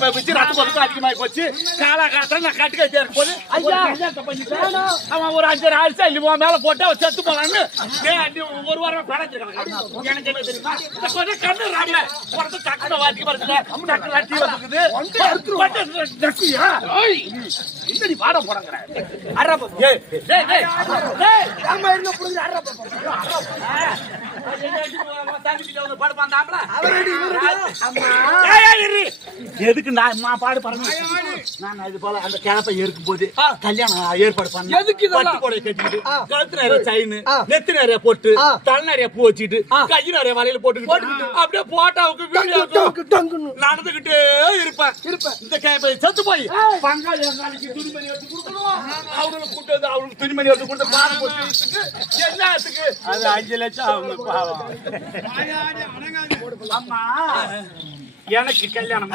அதிகமாக போச்சு, ரத்த கொதிப்பு அதிகமாகி போச்சு. காலகாலத்தில் நான் கட்டு கட்டியா இருக்கும் போது அவன் ஒரு 5 ஆயிடுச்சு அள்ளி மேல போட்டு அவன் செத்து போனான்னு ஒரு வாரம் படைஞ்சு எனக்கு என்ன தெரியுமா கொஞ்சம் கண்ணு ராமல உடம்பு டக்குனு அதிகமா இருக்குல்ல டக்குனு லட்டி வந்துக்குது இந்த பாட போடங்கிற எதுக்கு நான் பாடு பாருங்க நான் இது போல அந்த கிழப்பை ஏற்கும் போது கல்யாணம் ஏற்பாடு பண்ண பட்டு புடவை கட்டிட்டு கழுத்து நிறைய செயின் நெத்து நிறைய போட்டு தலை நிறைய பூ வச்சுட்டு கை நிறைய வலையில போட்டுக்கிட்டு அப்படியே போட்டாவுக்கு நடந்துகிட்டே இருப்பேன் இந்த கிழப்பை செத்து போய் பங்காளி துணிமணி எடுத்து கொடுக்கணும் அவங்களுக்கு கூட்டு வந்து அவங்களுக்கு துணிமணி எடுத்து கொடுத்து பானை போட்டு எல்லாத்துக்கு அது 5 லட்சம் அவங்க பாவம் அம்மா எனக்கு கல்யாணம்